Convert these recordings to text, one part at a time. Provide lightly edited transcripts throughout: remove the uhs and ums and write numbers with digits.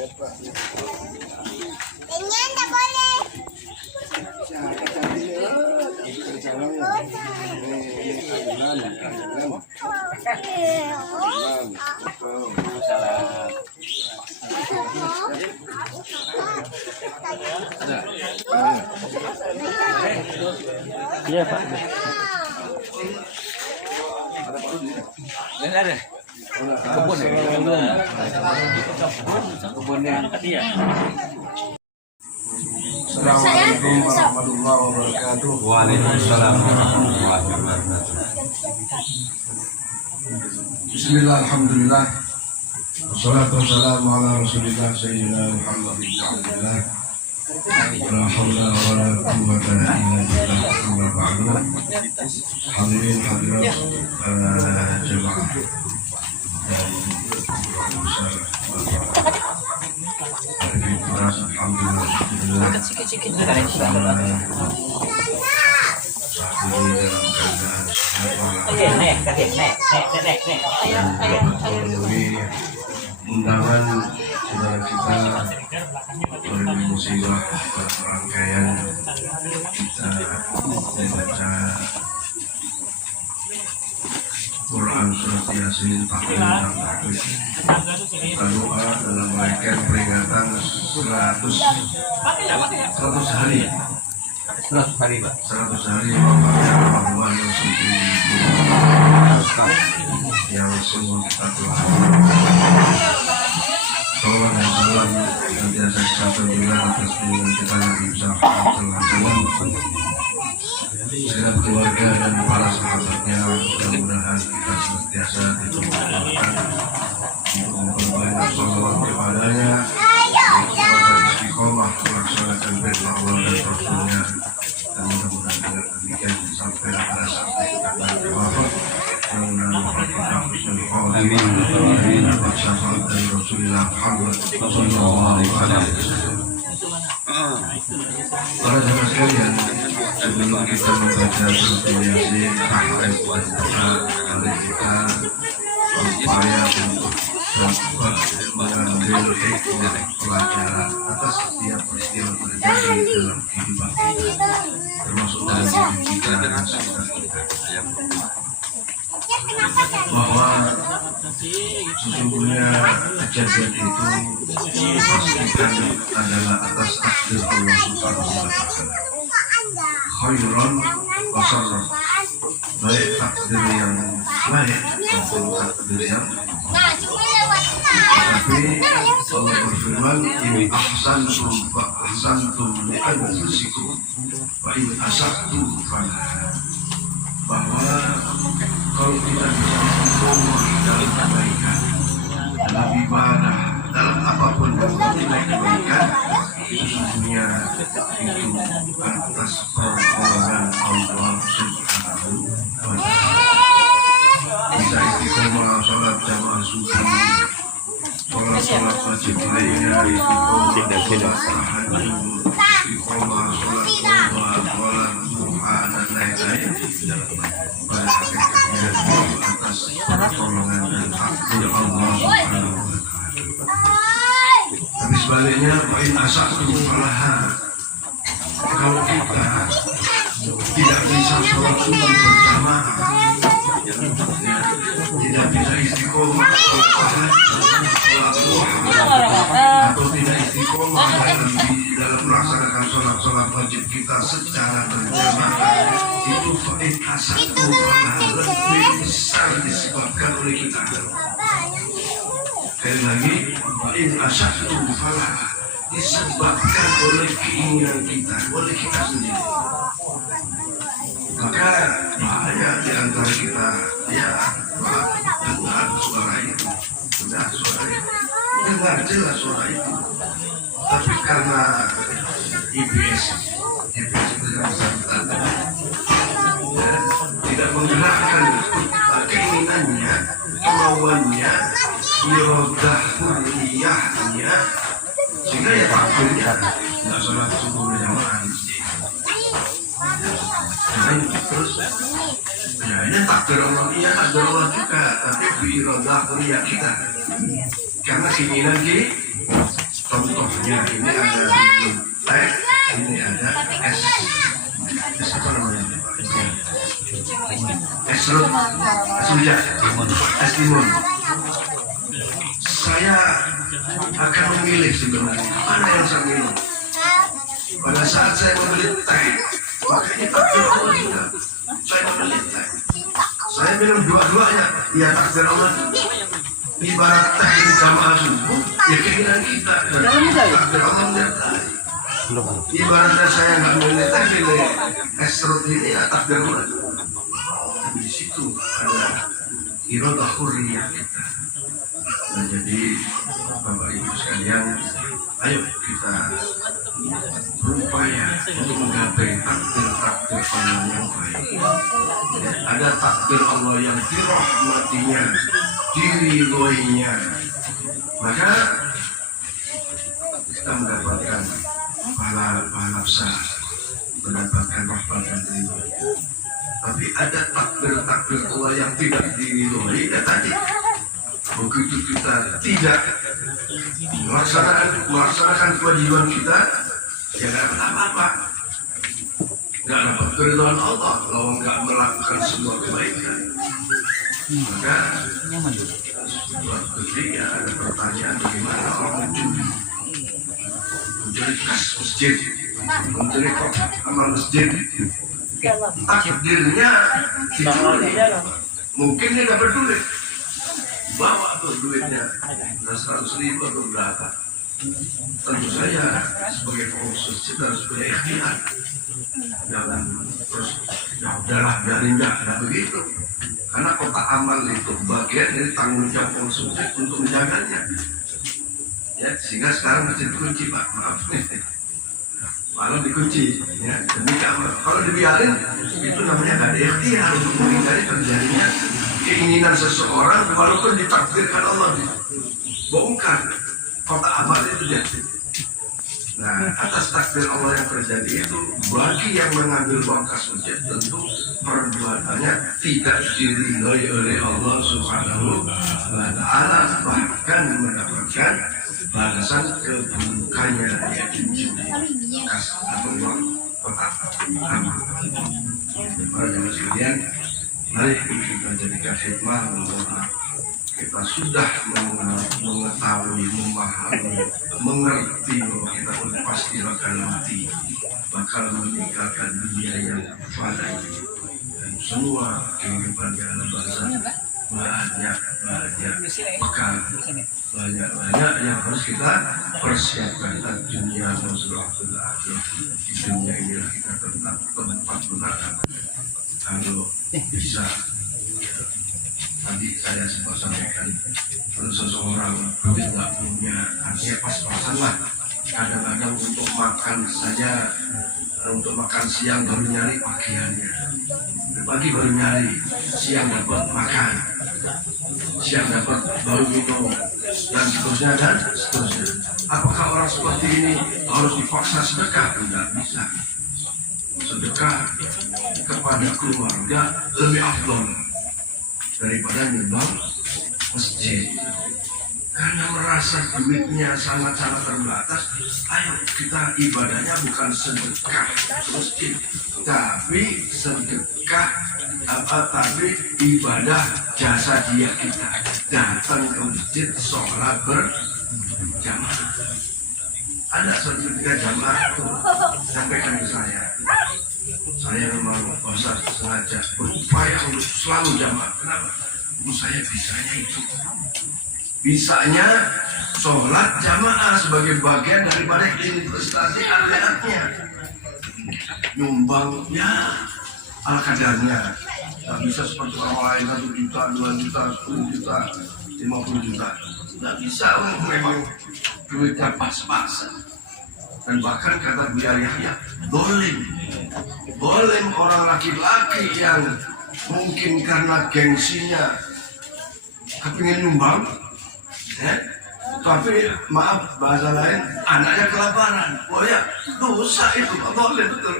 Tinggal tak boleh. Iya Pak. Ini ada kebun ya? Kebunnya. Assalamualaikum warahmatullahi wabarakatuh. Waalaikumsalam warahmatullahi wabarakatuh. Bismillah, alhamdulillah. Wassalatu wassalamu ala rasulillah sayyidina Muhammad bin Abdullah. La hawla wa la quwwata illa billah. Amma ba'du. Hadirin hadirat jemaah dan alhamdulillah. Undangan saudara kita melalui musibah rangkaian kita membaca Quran surat Yasin tahun dan tahfiz doa dalam rangkaian peringatan 100 hari 100 hari Pak. 100 hari wafatnya Rahman yang semua kita telah salawat dan salam senantiasa kita terdengar atas junjungan kita Nabi Muhammad segenap keluarga dan para sahabatnya. Mudah-mudahan kita senantiasa dipermuliakan untuk memperbanyak salawat kepadanya, untuk istiqomah melaksanakan perintah Allah dan Rasulnya, dan mudah-mudahan dengan demikian sampai pada sampai kita nanti wafat. Amin. Syafaat dari Rasulullah Muhammad sallallahu alaihi wasallam. Para jemaah sekalian, sebelum kita membaca surat Yasin, mari kita berupaya untuk dapat mengambil hikmah pelajaran atas setiap peristiwa terjadi dalam kehidupan kita, termasuk dalam diri kita dan sekitar kita. Bahwa sesungguhnya kejadian itu dipastikan adalah atas takdir Allah Subhanahu wa Ta'ala. Khairan wa syarran, baik takdir yang baik maupun takdir yang tapi Allah berfirman, ini ahsantum fa ahsantum li anfusikum wa in asa'tum falaha, bahwa kalau kita bisa istiqomah dalam kebaikan, dalam ibadah, dalam apapun yang bernilai kebaikan, sesungguhnya itu atas pertolongan Allah Subhanahu wa Ta'ala. Bisa istiqomah sholat jamaah subuh, sholat wajib lainnya, istiqomah sholat tahajud, istiqomah sholat duha, sholat duha dan lain-lain. Pada hakikatnya atas pertolongan dan takdir Allah Subhanahu wa Ta'ala. Tapi sebaliknya, poin asal itu falaha. Kalau kita tidak bisa sholat subuh berjamaah, tidak bisa istiqomah sholat tahajud, sholat duha, atau tidak istiqomah dalam melaksanakan sholat wajib kita secara berjamaah, itu fa'in asatu lebih besar disebabkan oleh kita. Sekali lagi, fa'in asatu falah disebabkan oleh keinginan kita, oleh kita sendiri. Maka bahaya di antara kita, ya dengar suara itu, dengar jelas suara itu, tapi karena iblis itu tidak menggerakkan keinginannya, kemauannya, irodah kuliahnya, sehingga ya takdirnya tidak sholat subuh berjamaah di masjid. Terus ya ini takdir Allah, iya takdir Allah juga, tapi irodah kuliah kita karena keinginan Contohnya ini ada teh, ini ada es apa namanya? Es serut, es rujak, es limun. Saya akan memilih sebenarnya mana yang saya minum. Pada saat saya membeli teh, makanya takdir Allah juga. Saya membeli teh, saya minum dua-duanya. Ya takdir Allah. Ibarat teh ini jamaah subuh, ya keinginan kita. Takdir Allah menyertai. Ibaratnya saya nggak milih teh, pilih es serut ini, ya takdir Allah. Di situ ada iradah hurriyah kita. Nah, jadi Bapak Ibu sekalian, ayo kita berupaya untuk menggapai takdir-takdir Allah yang baik. Ya, ada takdir Allah yang dirahmatinya, diridhoinya, maka kita mendapatkan pahala besar, mendapatkan rahmat dan ridho. Tapi ada takdir-takdir Allah yang tidak diridhoi, ya tadi begitu kita tidak melaksanakan kewajiban kita, ya nggak dapat apa-apa, nggak dapat keridhaan Allah kalau nggak melakukan sebuah kebaikan. Maka suatu ketika ada pertanyaan, bagaimana orang mencuri kas masjid, mencuri kotak amal masjid, takdirnya dicuri, mungkin dia dapat duit, bawa tuh duitnya, 100.000 atau berapa. Tentu saja sebagai proses kita harus berikhtiar, jangan terus ya udahlah biarin nggak begitu, karena kotak amal itu bagian dari tanggung jawab konsumsi untuk menjaganya. Ya, sehingga sekarang masih dikunci, Pak, maaf malam dikunci, ya. Demi kalau dibiarin itu namanya nggak ada ikhtiar untuk menghindari terjadinya keinginan seseorang, walaupun ditakdirkan Allah bongkar kotak amal itu jadi. Nah, atas takdir Allah yang terjadi itu, bagi yang mengambil uang kas masjid, tentu perbuatannya tidak diridhoi oleh Allah Subhanahu wa Ta'ala, bahkan mendapatkan balasan keburukannya, yaitu kas atau uang kotak amal. Para jemaah sekalian, mari kita jadikan hikmah bahwa kita sudah mengetahui, memahami, mengerti bahwa kita pasti akan mati, bakal meninggalkan dunia yang fana dan semua kehidupan di alam barzakh banyak bekal, banyak yang harus kita persiapkan. Dunia mazra'atul akhirah, di dunia inilah kita tempat benar. Kalau bisa, tadi saya sempat sampaikan, kalau seseorang duit nggak punya, artinya pas-pasan lah. Kadang-kadang untuk makan saja, untuk makan siang baru nyari pakaiannya, pagi baru nyari, siang dapat makan, siang dapat baru minum, dan seterusnya dan seterusnya. Apakah orang seperti ini harus dipaksa sedekah? Tidak bisa. Sedekah kepada keluarga lebih afdal daripada nyumbang masjid. Karena merasa duitnya sangat-sangat terbatas, ayo kita ibadahnya bukan sedekah masjid, tapi sedekah tapi ibadah jasa dia kita datang ke masjid sholat berjamaah. Ada suatu ketika jamaah itu sampaikan ke saya memang bosan sengaja berupaya untuk selalu jamaah. Kenapa? Saya bisanya itu, bisanya sholat jamaah sebagai bagian daripada investasi akhiratnya. Nyumbang ya ala kadarnya, tak bisa seperti orang lain 1 juta, 2 juta, 10 juta, 50 juta. Tidak bisa, memang duitnya pas-pasan. Dan bahkan kata Buya Yahya, boleh orang laki-laki yang mungkin karena gengsinya kepingin nyumbang, tapi maaf bahasa lain, anaknya kelaparan. Oh ya, dosa itu, boleh betul.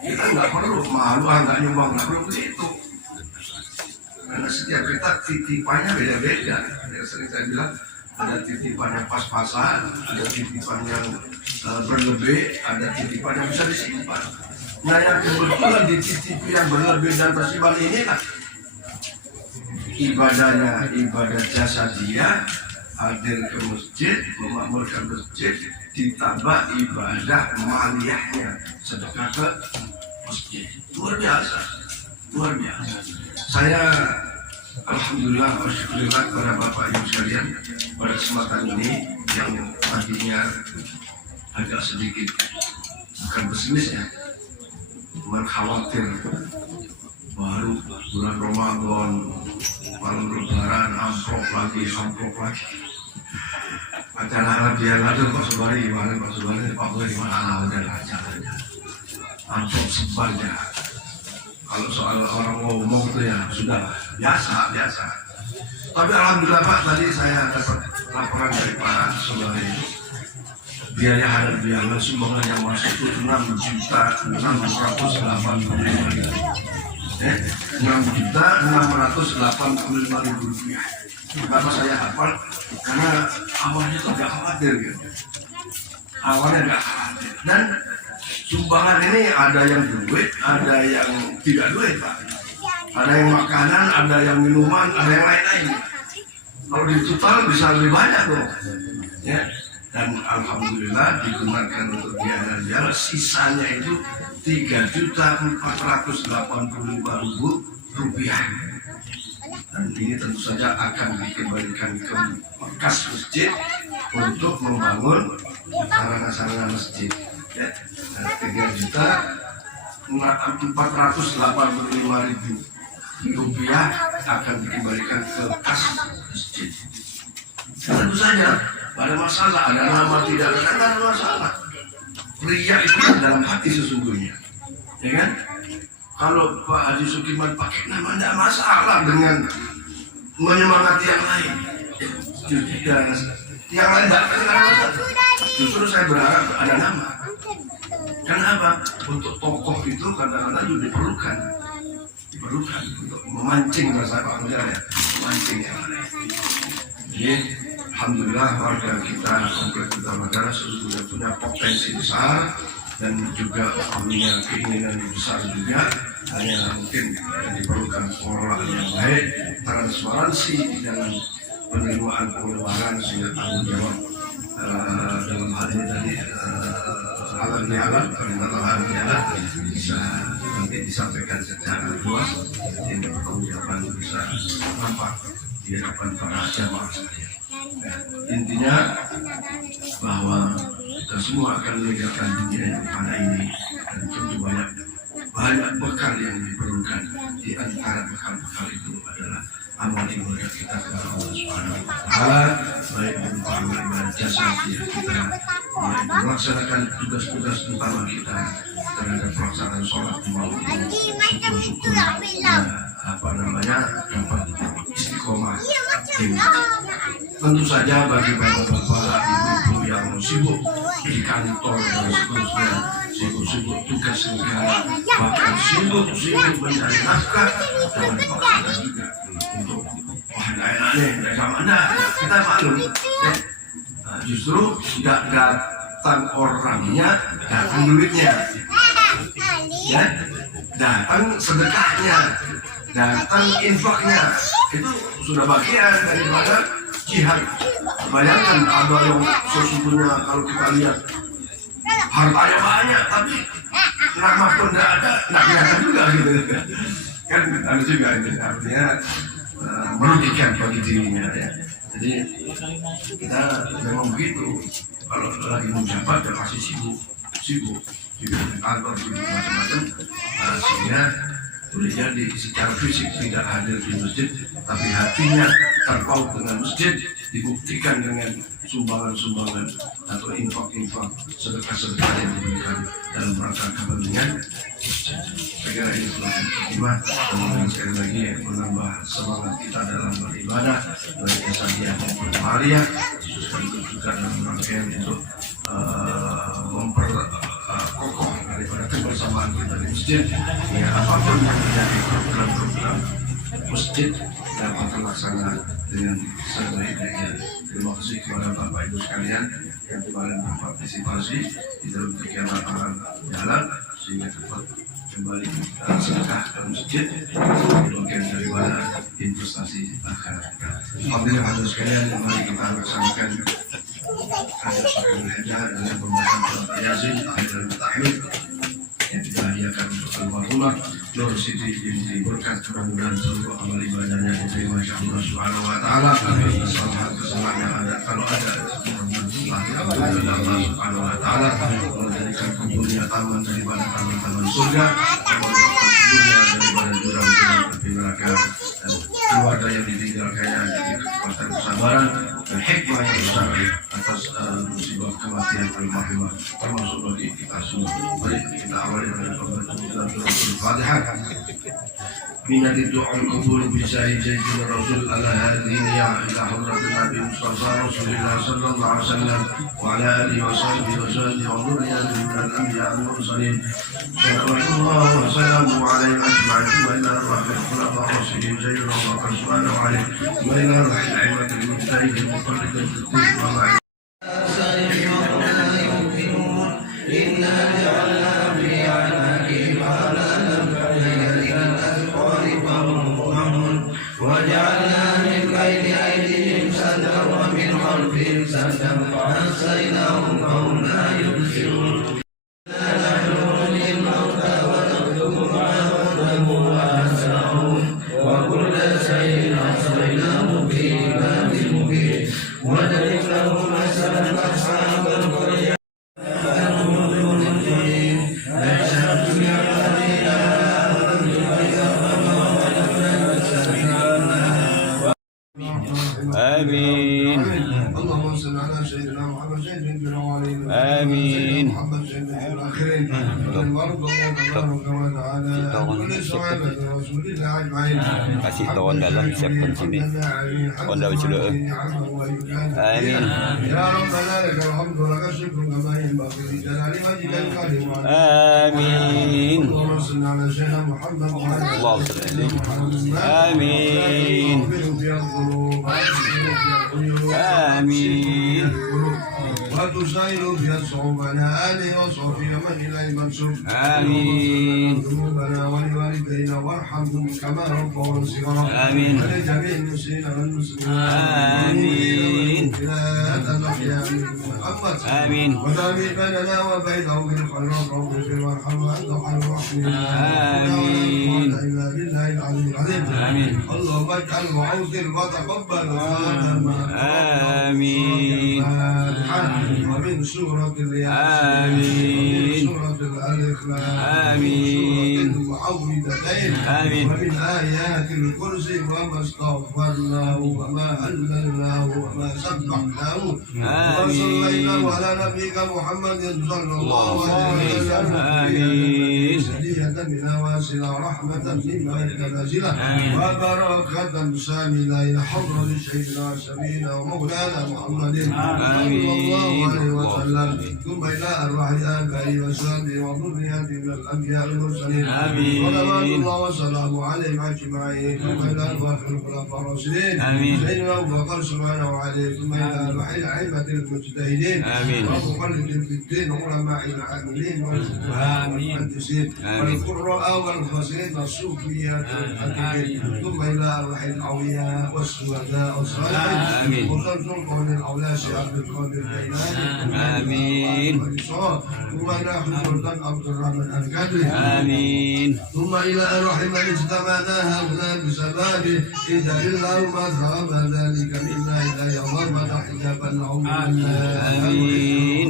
Kita nggak perlu malu, nggak nyumbang, nggak perlu begitu. Karena setiap kita titipannya beda-beda. Yang sering saya bilang, ada titipan yang pas-pasan, ada titipan yang berlebih, ada titipan yang bisa disimpan. Nah, yang kebetulan dititipi yang berlebih dan tersimpan inilah ibadahnya, ibadah jasa dia, hadir ke masjid, memakmurkan masjid, ditambah ibadah maliyahnya, sedekah ke masjid. Luar biasa, luar biasa. Saya alhamdulillah, bersyukurillah kepada Bapak Ibu sekalian pada kesempatan ini yang tadinya agak sedikit bukan pesimis ya, cuma khawatir baru bulan Ramadan, malam Lebaran, amplop lagi. Acara halal dia ngadu Pak Subari gimana, Pak Subari Pak gue gimana, udah acaranya amplop sebanyak. Kalau soal orang ngomong itu ya sudah biasa. Tapi alhamdulillah Pak, tadi saya dapat laporan dari Pak Subari, biaya halal biaya sumbangan yang masuk itu 6.685.000. 6.685.000 rupiah. Kenapa saya hafal? Karena awalnya tuh agak khawatir gitu. Dan sumbangan ini ada yang duit, ada yang tidak duit Pak. Ada yang makanan, ada yang minuman, ada yang lain-lain. Kalau di total bisa lebih banyak dong. Ya. Dan alhamdulillah digunakan untuk biaya, sisanya itu 3.485.000 rupiah. Dan ini tentu saja akan dikembalikan ke bekas masjid untuk membangun sarana-sarana masjid. Ya, 3.485.000 rupiah akan dikembalikan ke bekas masjid. Tentu saja ada masalah, ada nama tidak ada masalah. Pria itu dalam hati sesungguhnya, ya kan? Kalau Pak Haji Sukiman pakai nama tidak masalah dengan menyemangati yang lain. Yang lain tidak masalah. Justru saya berharap ada nama. Kenapa? Untuk tokoh itu kadang-kadang juga diperlukan untuk memancing rasa Pak Muda ya, memancing yang lain. Jadi alhamdulillah warga kita, komplek Duta Negara sesungguhnya punya potensi besar dan juga punya keinginan yang besar juga. Hanya mungkin diperlukan pengelolaan yang baik, transparansi di dalam penerimaan pengeluaran sehingga tanggung jawab dalam hal ini tadi halal bihalal bisa nanti disampaikan secara luas sehingga pertanggungjawaban bisa nampak di hadapan para jamaah sekalian. Intinya bahwa kita semua akan meninggalkan dunia yang pada ini, dan tentu banyak bekal yang diperlukan. Di antara bekal-bekal itu adalah amal ibadah kita kepada Allah Subhanahu wa Ta'ala, baik berupa amal ibadah jasa kita, baik melaksanakan tugas-tugas utama kita terhadap pelaksanaan sholat maupun syukur-syukur dapat istiqomah. Tentu saja bagi bapak-bapak, ibu-ibu yang sibuk di kantor dan seterusnya, sibuk tugas negara, bahkan sibuk mencari nafkah, dan berpakaian juga untuk aneh mana kita maklum ya. Justru tidak datang orangnya, datang duitnya ya, datang sedekahnya, datang infaknya. Itu sudah bagian daripada jihad. Bayangkan ada yang sesungguhnya kalau kita lihat hartanya banyak tapi nama pun tidak ada, tidak kelihatan juga gitu kan. Ada juga itu artinya merugikan bagi dirinya ya. Jadi kita memang begitu, kalau lagi menjabat ya pasti sibuk di kantor, sibuk macam-macam, sehingga boleh jadi secara fisik tidak hadir di masjid, tapi hatinya terpaut dengan masjid, dibuktikan dengan sumbangan-sumbangan atau infak-infak, sedekah-sedekah yang diberikan dalam rangka kepentingan. Saya kira ini pertama, dan sekali lagi menambah semangat kita dalam beribadah, baik jasadiah maupun maliyah, sekaligus juga dalam rangkaian untuk memperkokoh daripada kebersamaan kita di masjid. Ya, apapun yang menjadi program-program masjid dapat terlaksana dengan sebaik-baiknya. Terima kasih kepada Bapak Ibu sekalian yang kemarin berpartisipasi di dalam kegiatan halal jalan sehingga dapat kembali sedekah ke masjid bagian daripada investasi akhirat. Alhamdulillah hadirin sekalian, mari kita laksanakan hadis sekalian hajah dengan pembahasan surat Yasin akhir dan tahmid yang dihadiahkan untuk almarhumah Nur Siti binti Berkat. Mudah-mudahan seluruh amal ibadahnya diterima oleh Allah Subhanahu wa taala. Kesalahan yang ada kalau ada Allah Subhanahu wa taala menjadikan kuburnya taman daripada taman-taman surga, daripada jurang-jurang api neraka, dan keluarga yang ditinggalkannya jadi kekuatan kesabaran dan hikmah yang besar atas musibah kematian almarhumah, termasuk bagi kita semua. Mari kita awali dengan pembacaan suratul Fatihah. Minat doa kubur bisa ijazah Rasul ala hadhihi ya ila hadratin Nabi Mustafa Rasulullah sallallahu alaihi wasallam wa ala alihi wa sahbihi wa sallam wa dhurriyyati min al-anbiya al-mursalin. Sallallahu wa sallamu alaihi ajma'in wa ila rahmatil khulafa ar-rasulin sayyidina Muhammad sallallahu alaihi wa ila rahmatil mujtahidin muqallidin wa ma'a آمين اللهم صل على سيدنا محمد سيد الأولين آمين محمد سيد الآخرين المرضى والضرر كما تعالى كل صحابة رسول الله أجمعين. Kasih tahun dalam siapkan sini. Tahun dalam sudah. Amin. يا ربنا لك الحمد ولك الشكر كما ينبغي لجلال وجهك الكريم. آمين. اللهم صل على سيدنا محمد وعلى اللهم صل عليه. آمين. آمين. وتسائل بها صعوبنا آله وصوفي من إليه منسوب. آمين. ذنوبنا ولوالدينا وارحمهم كما ربونا صغارا. آمين. ولجميع المسلمين والمسلمين. آمين. لا الأحياء محمد. آمين. وتابع بيننا وبينهم بالخيرات رب اغفر وارحم وأنت خير الراحمين. آمين. إلا بالله العلي العظيم. آمين. اللهم اجعل معوذ وتقبل آمين. ومن سورة الياسين آمين. ومن سورة الإخلاص آمين. ومن المعوذتين آمين. ومن آيات الكرسي وما استغفرناه وما أنزلناه وما سبحناه وصليناه على نبيك محمد صلى الله عليه وسلم. آمين. سلية بنواسل رحمة مما نازلة وبركة شاملة إلى حضرة سيدنا سيدنا ومولانا محمد صلى الله عليه وسلم ثم إلى أرواح آبائه وأصحابه وذريته من الأنبياء والمرسلين. صلوات الله وسلامه عليهم أجمعين. ثم إلى أرواح الخلفاء الراشدين سيدنا أبو بكر سبحانه وعليه. ثم إلى أرواح الأئمة المجتهدين ومقلدين في الدين وعلماء العاملين والفقهاء والمهندسين والقراء والمفسرين والصوفيات والحكيمين. ثم إلى أرواح الأولياء والشهداء والصالحين وخلص القول الأولى عبد القادر الجيلاني. آمين. ثم إلى سلطان عبد الرحمن القدري. آمين. ثم إلى أرواح من اجتمعنا هؤلاء بسببه إذا الله ما ذهب ذلك منا إلى يوم حجابا لهم آمين.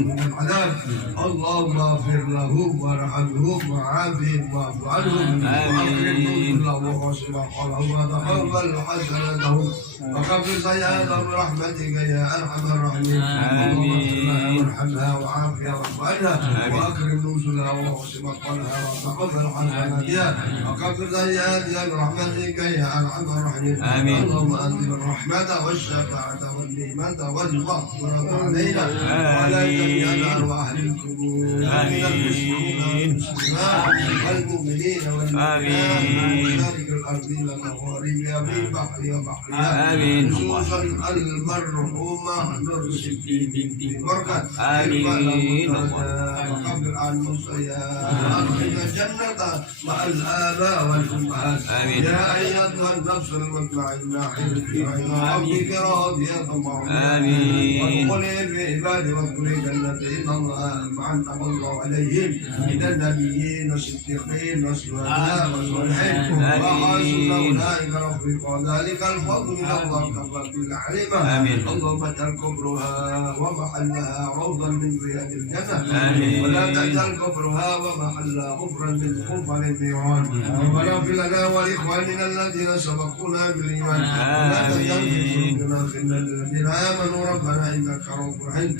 اللهم اغفر لهم وارحمهم وعافهم واعف عنهم وأكرمهم لهم وصلح قولهم وتقبل حسناتهم وكفر سيئاتهم برحمتك يا أرحم الراحمين. اللهم وارحمها وعافها واعف عنها وأكرم نزلها ووسع قولها وتقبل حسناتها وكفر سيئاتنا برحمتك يا ارحم الراحمين. آمين. اللهم انزل الرحمه والشفاعه والنعمه والمغفره علينا وعلى جميع الارواح القبور من المسلمين والمؤمنين والمؤمنات ومشارق الارض ومغاربها في البحر وبحرها آمين. خصوصا المرحومه نور بنت بركه آمين. وقبل عن الصيام أدخلنا الجنة مع الآباء والأمهات. آمين. يا أيتها النفس المطمئنة ارجعي إلى ربك راضية مرضية. آمين. وادخلي في عبادي وادخلي جنة إن الله مع أنعم الله عليهم من النبيين والصديقين والشهداء والصالحين وحسن أولئك رفيقا. ذلك الفضل من الله كفى بالعليم. آمين. اللهم اجعل كبرها ومحلها روضا من رياض الجنة. آمين. ولا تجعل كفرها ومحلها غفرا من غفر النيران. ربنا اغفر لنا ولاخواننا الذين سبقونا بالايمان. ولا تجعل في قلوبنا غلا للذين امنوا ربنا انك رؤوف رحيم.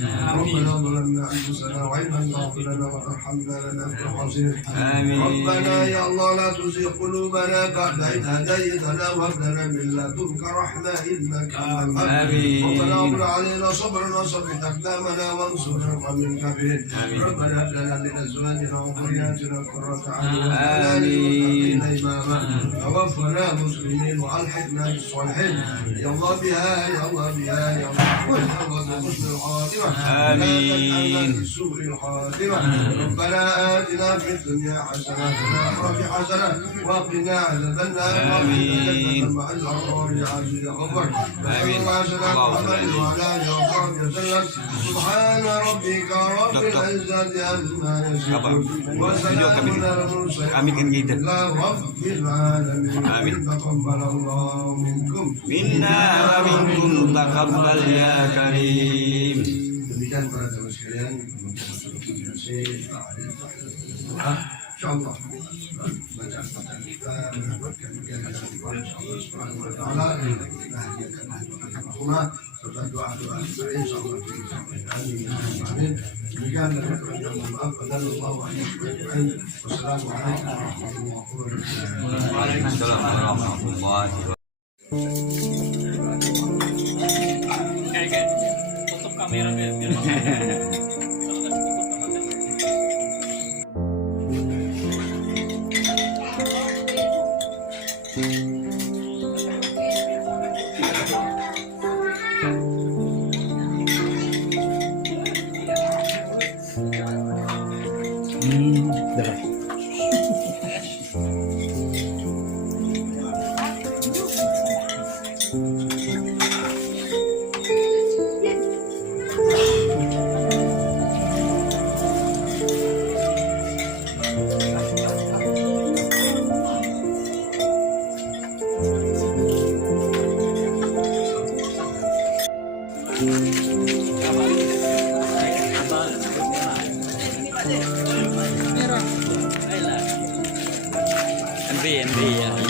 ربنا ظلمنا انفسنا وان لم تغفر لنا وترحمنا لنكن من الخاسرين. آمين. ربنا يا الله لا تزغ قلوبنا بعد إذ هديتنا وهب لنا من لدنك رحمة إنك أنت الوهاب. آمين. ربنا اغفر علينا صبرا وثبت أقدامنا وانصرنا على القوم الكافرين. ربنا هب لنا من أزواجنا وذرياتنا قرة أعين واجعلنا للمتقين إماما. توفنا مسلمين وألحقنا بالصالحين. يا الله بها يا الله بها يا الله بحسن الخاتمة. آمين. بسوء الخاتمة. ربنا آتنا في الدنيا حسنة وفي الآخرة حسنة وقنا عذاب النار. آمين. مع الأبرار يا عزيز يا غفار. آمين. سبحان ربك رب العزة عما يصفون وسلام على المرسلين Amin kan kita. رب العالمين. آمين. تقبل الله منكم. Minna wa minkum taqabbal ya karim. Demikian para jamaah sekalian, insyaallah bacaan kita mendapatkan kegiatan Allah Subhanahu wa taala, bahagiakan rumah serta doa-doa kita insyaallah amin. Demikian dan maaf dan Allah wassalamualaikum warahmatullahi wabarakatuh. Waalaikumsalam warahmatullahi wabarakatuh. Tutup kamera biar MB ya.